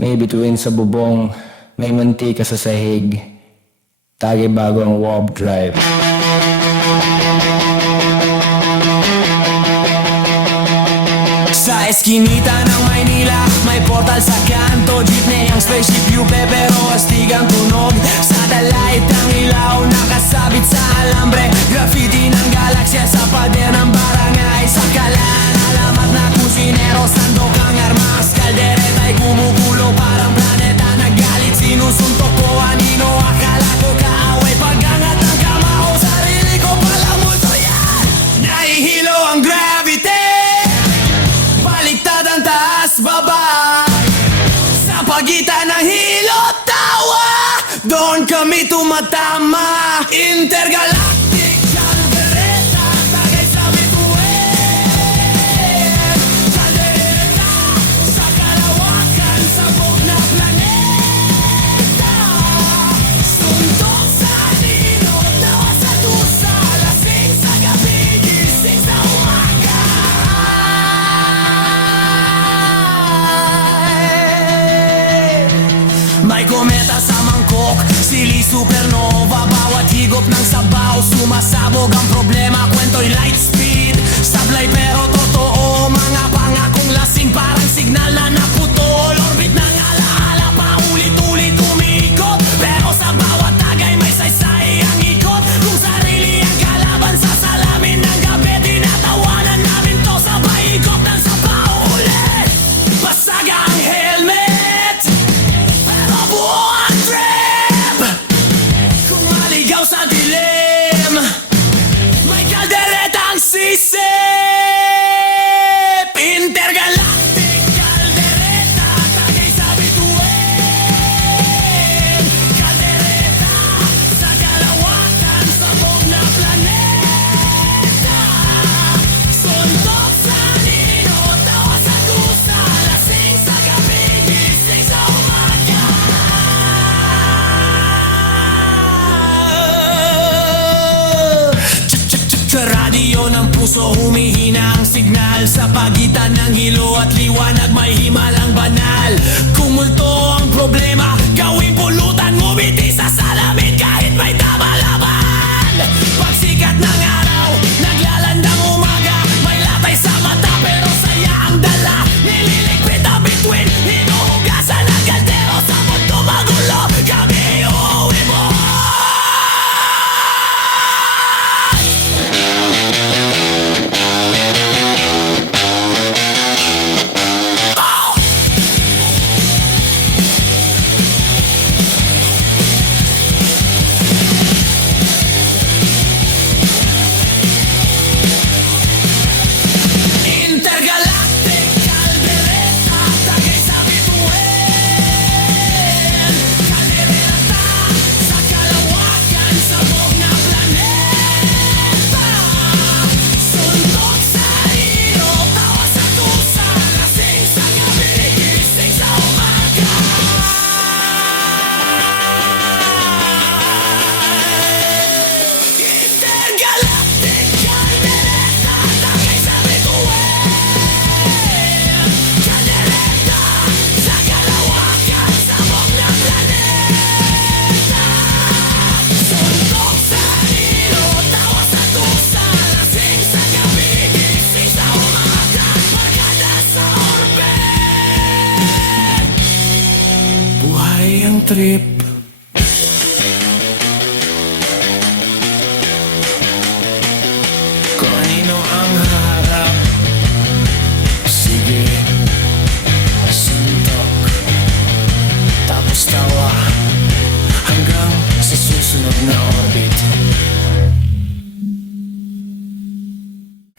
May bituin sa bubong, may mantika sa sahig, tagay bago ang warp drive. Sa eskinita ng Maynila, may portal sa kanto. Jeepney ang spaceship UP pero astig ang tunog. Satellite ang ilaw nakasabit sa alambre. Graffiti ng galaksya sa pader ng barangay. Sa kalan, alamat na kusinero. Sandok ang armas, kaldereta'y gumugulo. Parang planeta nagalit, sinusuntok ko anino. Akala ko kaaway, pag-angat ng kamao. Sarili ko palang multo yan. Nahihilo ang gravity, baliktad ang taas baba. Sa pagitan ng hilot tawa, doon kami tumatama. Intergalactic caldereta, tagay sa bituin. Caldereta, sa kalawakan, sabog na planeta. Suntok sa nino, tawa sa tusa. Lasing sa gabi, gising sa umaga. May kometa sa mangkok, sili supernova. Bawat higop ng sabaw, sumasabog ang problema. Kwento'y light speed, sablay pero totoo. Mga pangakong lasing parang signal na naputol. Orbit ng alaala, paulit-ulit umikot. Pero sa bawat tagay may saysay ang ikot. Kung sarili ang kalaban sa salamin ng gabi, tinatawanan namin to sabay ikot ng sabaw ulit. Basaga ang helmet, pero buo ang trip. Kung maligaw sa dilim, may kalderetang sisip. Intergalactic caldereta, tagay sa bituin. Caldereta, sa kalawakan, sabog na planeta. Suntok sa nino, tawa sa kusa. Lasing sa gabi, gising sa umaga. Radio ng puso, humihina ang signal. Sa pagitan ng hilo at liwanag, may himalang banal. Kung multo ang problema, gawing pulutan. Ngumiti sa salamin kahit may tama laban. Pagsikat ng araw, naglalandang umaga. May latay sa mata pero saya ang dala. Nililigpit ang bituin, hinuhugasan ang kaldero. Sa mundo magulo, kami uuwi mo. Intergalactic caldereta, tagay sa bituin. Caldereta, sa kalawakan, sabog na planeta. Suntok sa hilo, tawa sa tusa. Lasing sa gabi, gising sa umaga. Intergalactic caldereta, tagay sa bituin. Caldereta, sa kalawakan, sabog na planeta. Suntok sa hilo, tawa sa tusa. Lasing sa gabi, gising sa umaga. Barkada sa orbit, buhay ang trip. Kung anino ang haharap, sige, suntok, tapos tawa, hanggang sa susunod na orbit.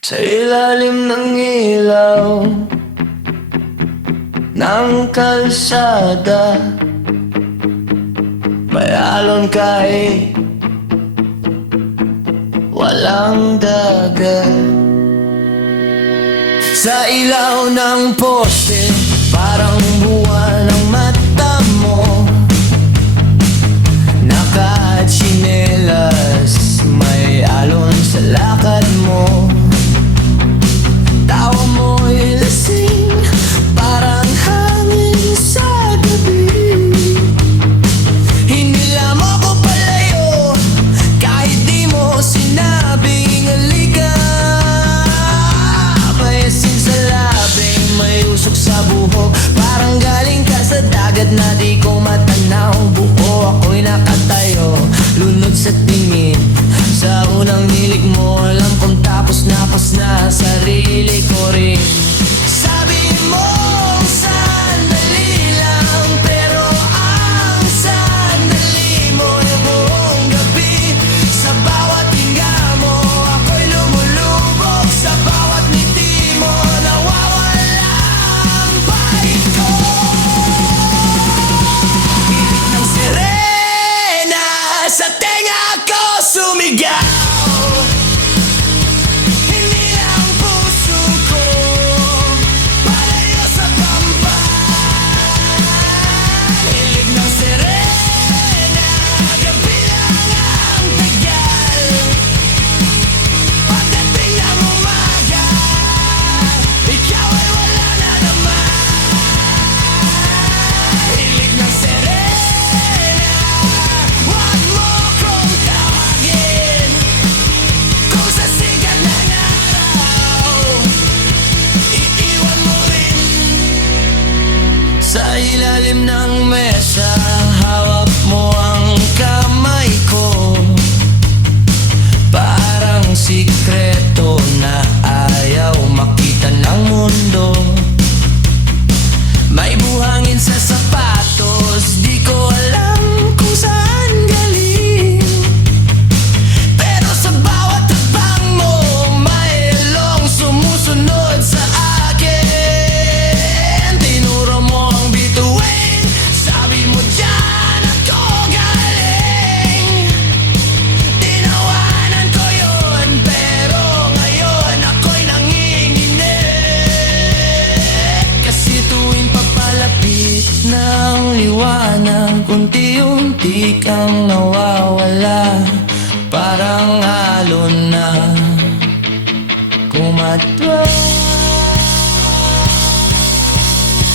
Sa ilalim ng ilaw ng kalsada, may alon kahit walang dagat. Sa ilaw ng poste, parang buwan ang mata mo. Nakatsinelas, may alon sa lakad mo. Tawa mo'y lasing, Sa unang hilig mo, alam kong tapos na sarili ko rin. Sabi mo, sandali lang, pero ang sandali mo ay buong gabi. Sa bawat hinga mo, ako'y lumulubog. Sa bawat ngiti mo, nawawala ang pahit ko. Hilig ng sirena, sa tenga ko sumigaw. Hindi ang puso ko palayo sa pampa. Hilig ng sirena, gabi lang ang tagal. Pagdating ng umaga, ikaw ay wala na naman. Hilig ng sirena, wag mo kong tawagin. Kung sa sikat ng araw, iiwan mo rin. Sa ilalim ng mesa, hawak mo ang kamay ko. Parang sikreto na ayaw makita ng mundo. May buhangin sa sapatos, di ko alam kung saan galing. Pero sa bawat hakbang mo, may elong sumusunod sa akin. Tinuro mo ang bituin, sabi mo dyan ako galing. Tinawanan ko yun, pero ngayon ako'y nanginginig. Kasi tuwing papalapit ng liwanag, unti-unti kang nawawala. Parang alon na kumatwa.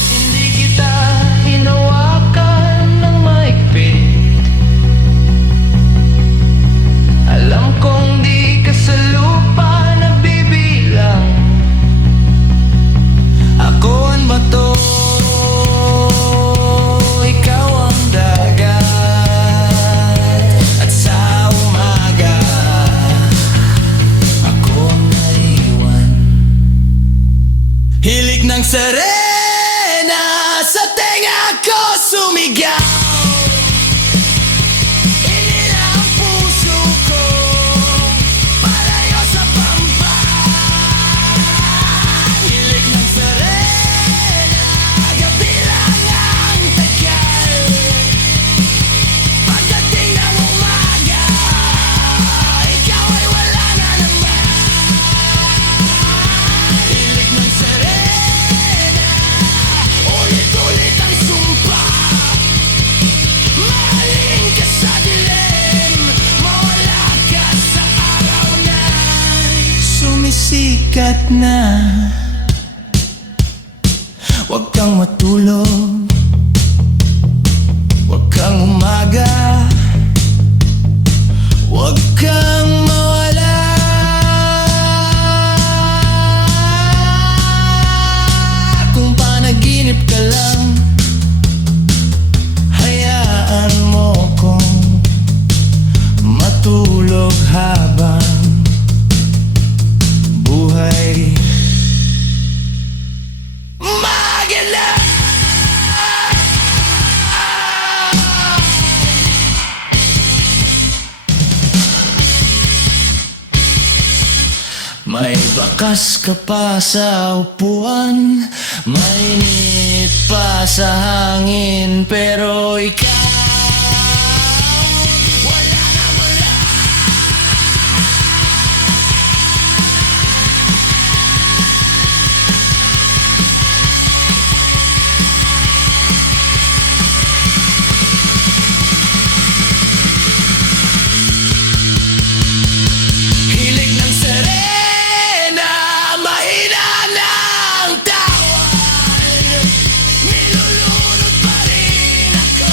Hindi kita hinawakan ng maigpit. Alam kong di ka sa lupa nabibilang. Ako ang bato, ikaw ang dagat. At sa umaga, ako ang naiwan. Hilig ng sirena, sa tenga ko sumigaw. Inila ang puso ko palayo sa pampa. Hilig ng sirena, gabi lang ang tagal. Pagdating ng umaga, ikaw ay wala na naman. Hilig ng sirena, ulit-ulit ang sumpa. Mahalin ka sa dilim, mawala ka sa araw na sumisikat na. Huwag kang matulog, huwag kang umaga, huwag kang mawala. Kung panaginip ka lang, hayaan mo kong matulog habang buhay maganda. May bakas ka pa sa upuan, mainit pa sa hangin, pero ikaw wala na mula. Hilig ng sirena, mahina ng tawan. Nilulunod pa rin ako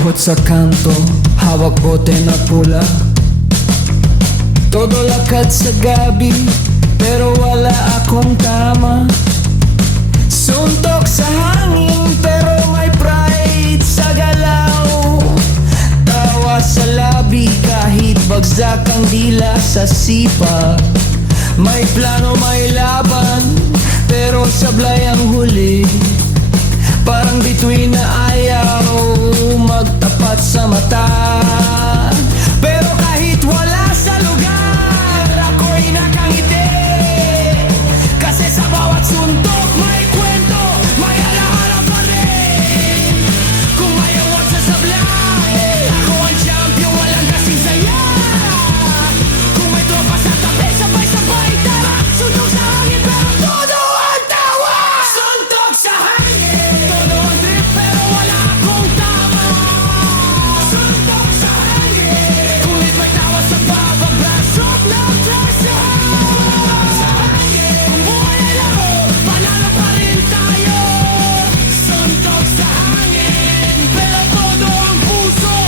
Buhot sa kanto, hawak bote na pula. Todo lakad sa gabi, pero wala akong tama. Suntok sa hangin, pero may pride sa galaw. Tawa sa labi, kahit bagsak ang dila sa sipa. May plano, may laban, pero sablay ang huli. Parang bituin na ayaw magtapat sa mata. Pero kahit wala sa lugar, ako'y nakangiti. Kasi sa bawat suntok may kwento, may alaala pa rin. Kung may award sa sablay, ako ang champion, walang kasing saya. Kung may tropa sa tabi, sabay-sabay tara. Suntok sa hangin, pero todo ang tawa. Suntok sa hangin, todo ang trip, pero wala akong tama. Suntok sa hangin, kulit may tawa sa bawat braso ng treasure. Sa hangin, kung buhay ay laro, panalo pa rin tayo. Suntok sa hangin, pero todo ang puso.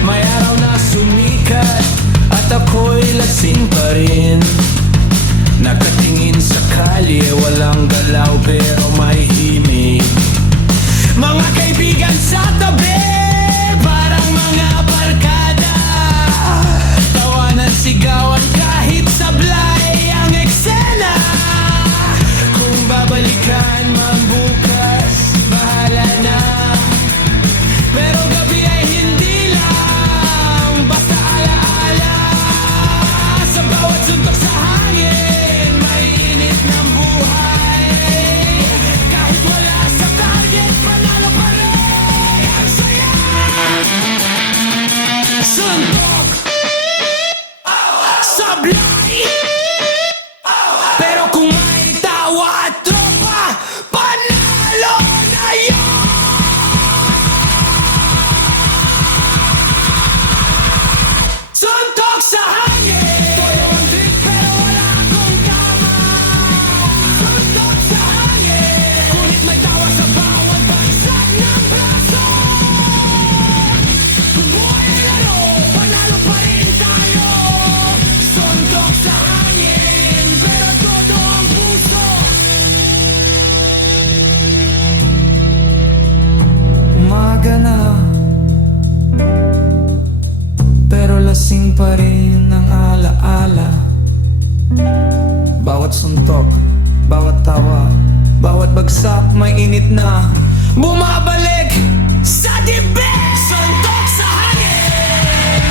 May araw na sumikat at ako'y lasing pa rin. Nakatingin sa kalye, walang galaw pero may himig. Mga kaibigan sa tabi, parang mga barkada. Tawanan, sigawan kahit sablay ang eksena. Kung babalikan man bukas, bahala na. Pero gabi ay hindi lang basta alaala. Sa bawat suntok sa hangin, may init ng buhay. Kahit wala sa target, panalo pa rin ang saya. Suntok, sablay, pero kung may tawa at tropa, panalo na yun. Suntok sa hangin, todo ang trip, pero wala akong tama. Suntok sa hangin, kulit may tawa sa bawat bagsak ng braso. Kung buhay ay laro, panalo pa rin tayo. Suntok sa hangin, pero todo ang puso. Umaga na, pero lasing pa rin ang alaala. Bawat suntok, bawat tawa, bawat bagsak may init na bumabalik sa dibdib. Suntok sa hangin,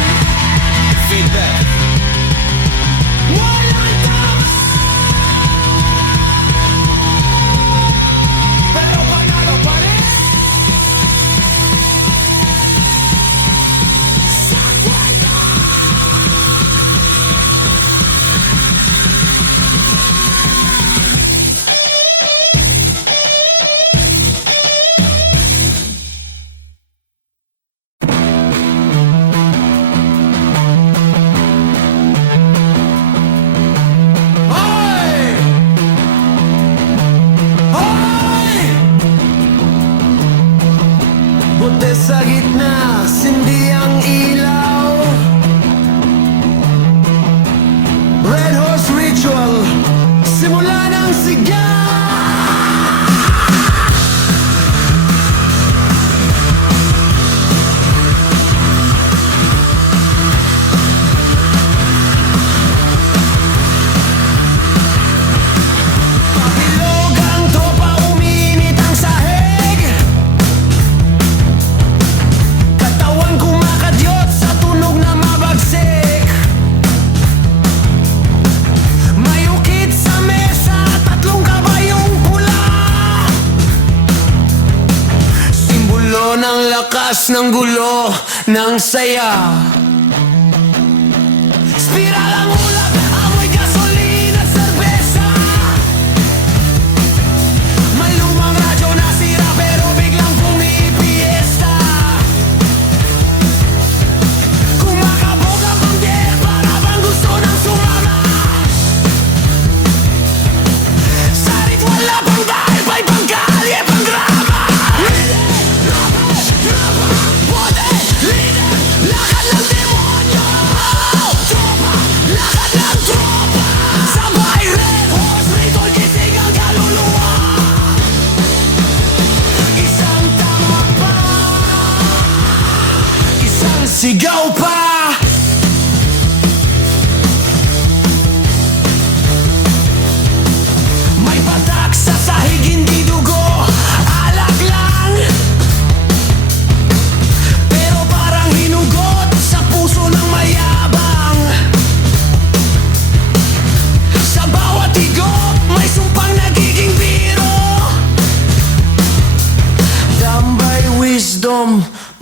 feedback, walang tama. Pero panalo pa rin sa kwento. Hoy! Hoy! Buti sa gitna, sindi ang ilaw. Red Horse Ritual, simula ng sigaw. Pabilog ang tropa, uminit ang sahig. Katawan kumakadyot sa tunog na mabagsik. Mayukit sa mesa, tatlong kabayong pula. Simbolo ng lakas, ng gulo, ng saya. Spiral ang ulap, amoy gasolina, serbesa. May lumang radyo na sira, pero biglang pumipiesta. Kumakabog ang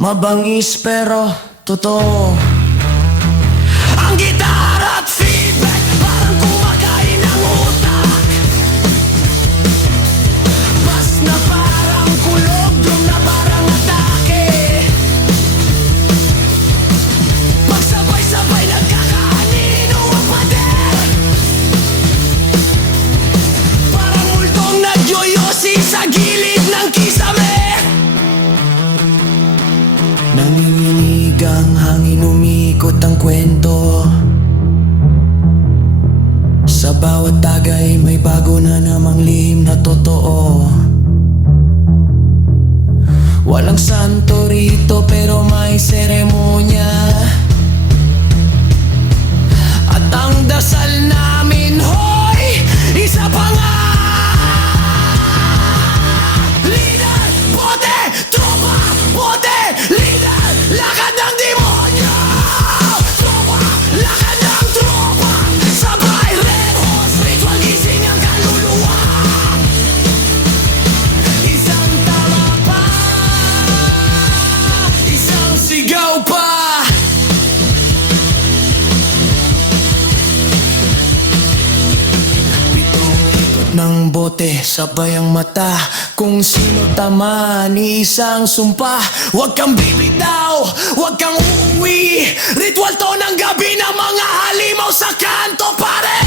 Mabangis pero totoo. Ang gitara at feedback parang kumakain ng utak. Bass na parang kulog, drum na parang atake. Pagsabay-sabay nagkakaanino ang pader. Parang multong nagyoyosi sa gilid ng kisame. Nanginginig ang hangin, umikot ang kwento. Sa bawat tagay may bago na namang lihim na totoo. Walang santo rito pero may seremonya. At ang dasal namin, hoy, isa pa nga. Leader, bote, tropa, bote, leader, lakad ng demonyo. Tropa, lakad ng tropa, sabay red horse, ritual gising ang kaluluwa. Isang tama pa, isang sigaw pa. Ng bote, sabay ang mata. Kung sino tama ni isang sumpa. Huwag kang bibitaw, huwag kang uuwi. Ritual to ng gabi ng mga halimaw sa kanto, pare.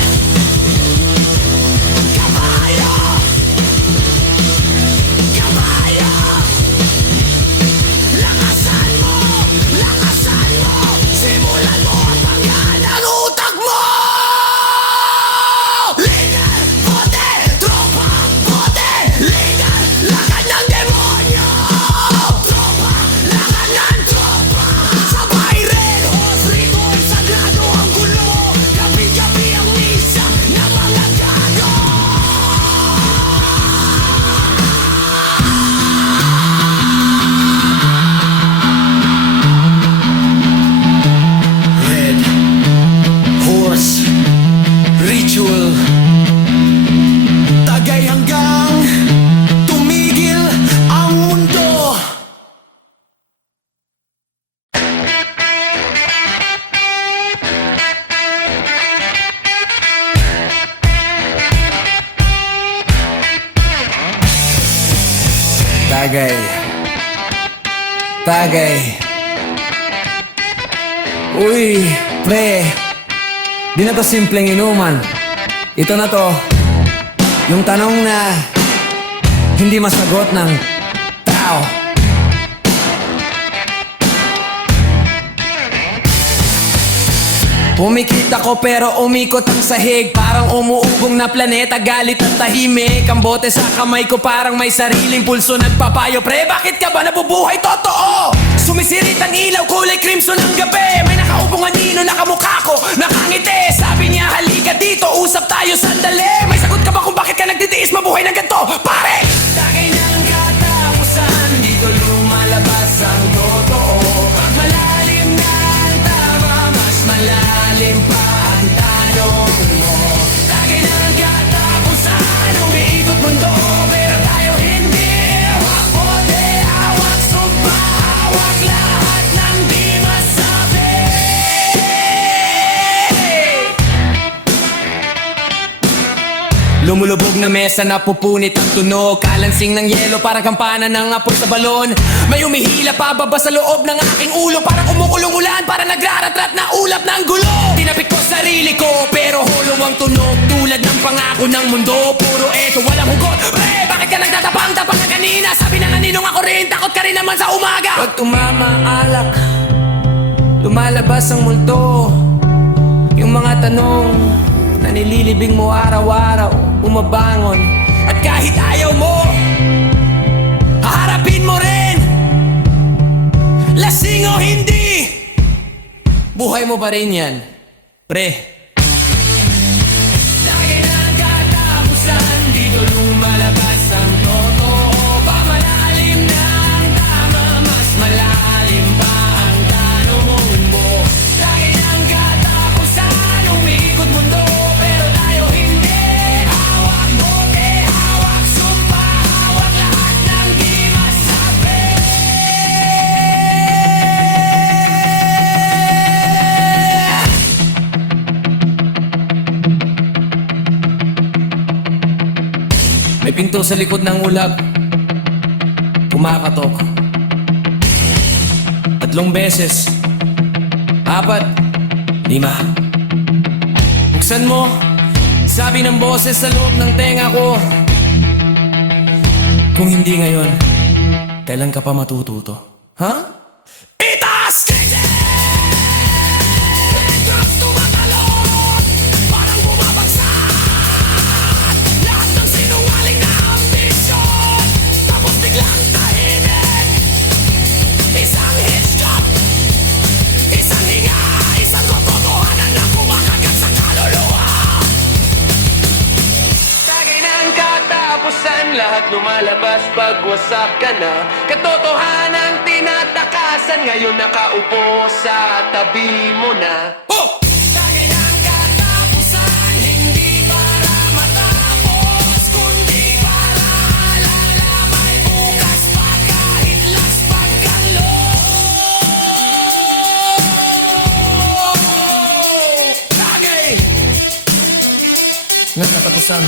Kabayo, kabayo. Lakasan mo, lakasan mo. Simulan mo ang paggaan ng utak mo. Lakad ng demonyo. Tropa, lakad ng tropa, sabay red horse, ritual sagrado ang gulo. Gabi-gabi ang misa na mga gago. Red horse, ritual, tagay hanggang tumigil ang mundo. Tagay, tagay. Uy, pre, di na to simpleng inuman. Ito na to, yung tanong na hindi masagot ng tao. Umikit ako pero umikot ang sahig. Parang umuugong na planeta, galit at tahimik. Ang bote sa kamay ko parang may sariling pulso. Nagpapayo, pre, bakit ka ba nabubuhay? Totoo! Sumisirit ang ilaw, kulay crimson ng gabi. May nakaupong anino, nakamukha ko, nakangiti. Sabi niya, halika dito, usap tayo sandali. May sagot ka ba kung bakit ka nagtitiis mabuhay ng ganito? Pare! Tagay ng katapusan, dito lumalabas ang totoo. Pag malalim na ang tama, mas malalim pa ang tanong mo. Tagay ng katapusan, umiikot mundo, pero tayo hindi. Hawak bote, hawak sumpa, hawak lahat ng di masabi. Lumulubog na mesa, napupunit ang tunog. Kalansing ng yelo, parang kampana ng apoy sa balon. May umihila pababa sa loob ng aking ulo. Parang kumukulong ulan, parang nagraratrat na ulap ng gulo. Tinapik ko sarili ko, pero hollow ang tunog. Tulad ng pangako ng mundo, puro eto, walang hugot. Pre, bakit ka nagtatapang-tapang na kanina? Sabi na naninong ako rin, takot ka rin naman sa umaga. Pag tumama alak, lumalabas ang multo. Yung mga tanong na nililibing mo araw-araw, umabangon. At kahit ayaw mo, haharapin mo rin. Lasing o hindi, buhay mo pa rin yan, pre. Tagay ng katapusan, dito lumalabas ang totoo. Pamalalim na ang tama, mas malalim pa ang tanong mo. Tagay ng katapusan, umiikot mundo, pero tayo hindi. Hawak bote, hawak sumpa, hawak lahat ng di masabi. pinto sa likod ng ulap kumakatok 3 beses 4 5. Buksan mo, sabi ng boses sa loob ng tenga ko. Kung hindi ngayon, kailan ka pa matututo? Ha? Itaas! Drums tumatalon, parang bumabagsak. Lahat ng sinungaling na ambisyon, tapos biglang tahimik. Isang hit stop, isang hinga, isang kototohanan na kumakagat sa kaluluwa. Tagay ng katapusan, lahat lumalabas pagwasak ka na. Katotohanan tinatakasan, ngayon nakaupo sa tabi mo na. Tagay ng katapusan, hindi para matapos, kundi para alala may bukas pa kahit laspag kang tagay ng katapusan.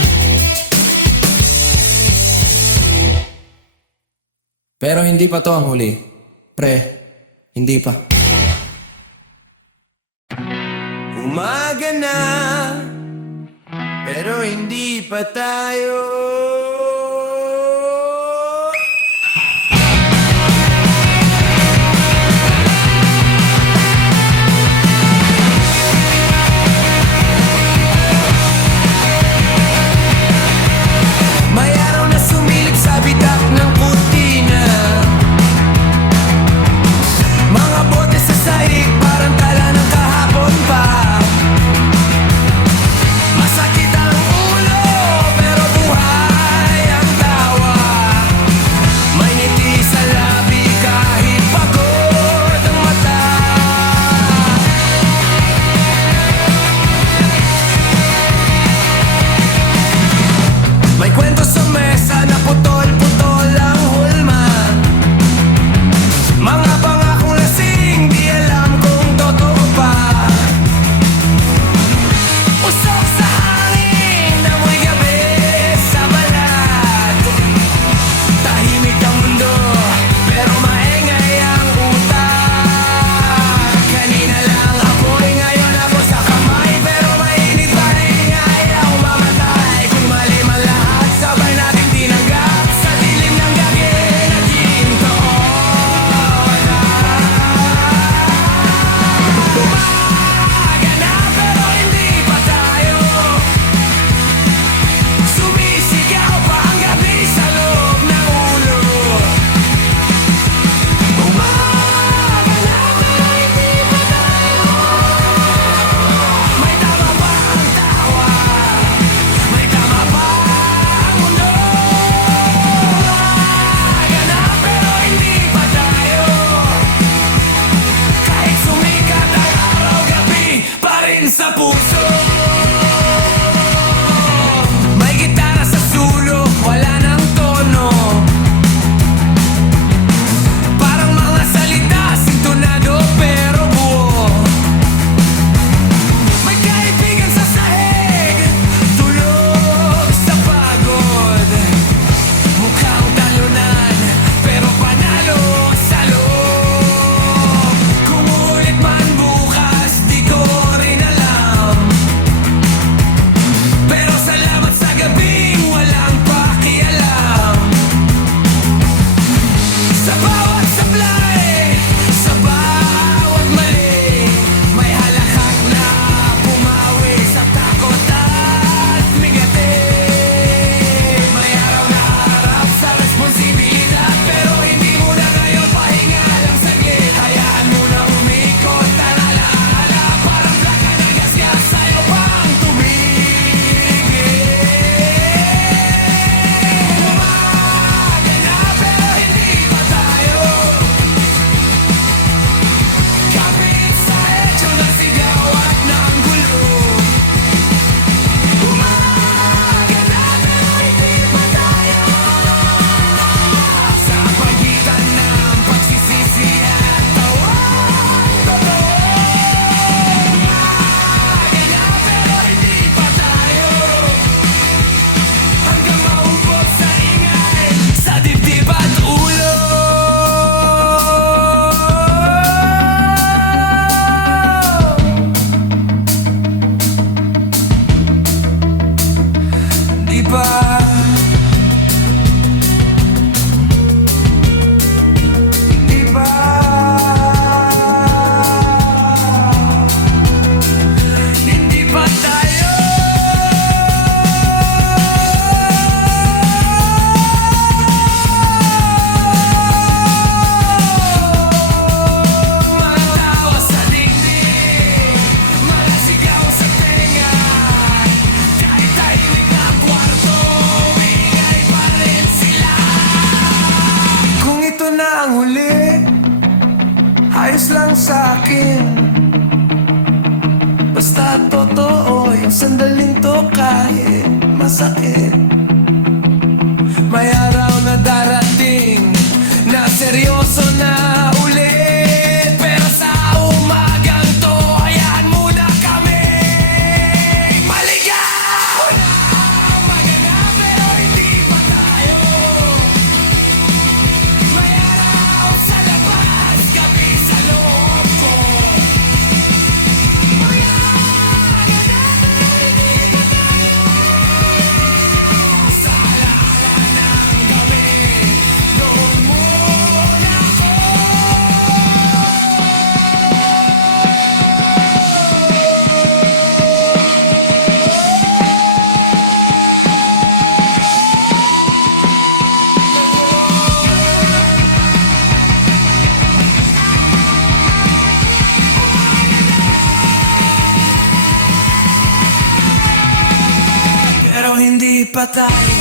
Pero hindi pa to ang huli. Pre, hindi pa. Umaga na, pero hindi pa tayo. May araw na sumilip sa bitak ng kurtina. Mga bote sa sahig, parang tala ng kahapon pa. Masakit ang ulo, pero buhay ang tawa. May ngiti sa labi kahit pagod ang mata. May kwento sa mesa na putol-putol ang hulma. Mga pangakong lasing, di alam kung totoo pa. Usok sa hangin, amoy gabi sa balat. Tahimik ang mundo, pero maingay ang utak. Kanina lang apoy, ngayon ako sa kamay, pero mainit pa rin, ayaw mamatay. Kung mali man lahat, sabay nating tinanggap. Sa dilim ng gabi, naging toon. Umaga na, pero hindi pa tayo. Sumisigaw pa ang gabi sa loob ng ulo. Umaga na, pero hindi pa tayo. May tama pa ang tawa, may tama pa ang mundo. Umaga na, pero hindi pa tayo. Kahit sumikat ang araw-gabi pa rin sa puso. May gitara sa sulok, wala nang tono. Parang mga salita, sintonado pero buo. May kaibigan sa sahig, tulog sa pagod. Mukhang talunan, pero panalo sa loob. Kung ulit man bukas, di ko rin alam. totoo, yung sandaling to kahit masakit. May araw na darating na seryoso na ulit, pero sa umagang to, hayaan muna kami maligaw. Maganda pero hindi pa tayo. May araw sa labas, gabi sa loob ko. Maganda pero hindi pa tayo. Sa alaala ng gabi, doon muna ako. Pero hindi pa tayo.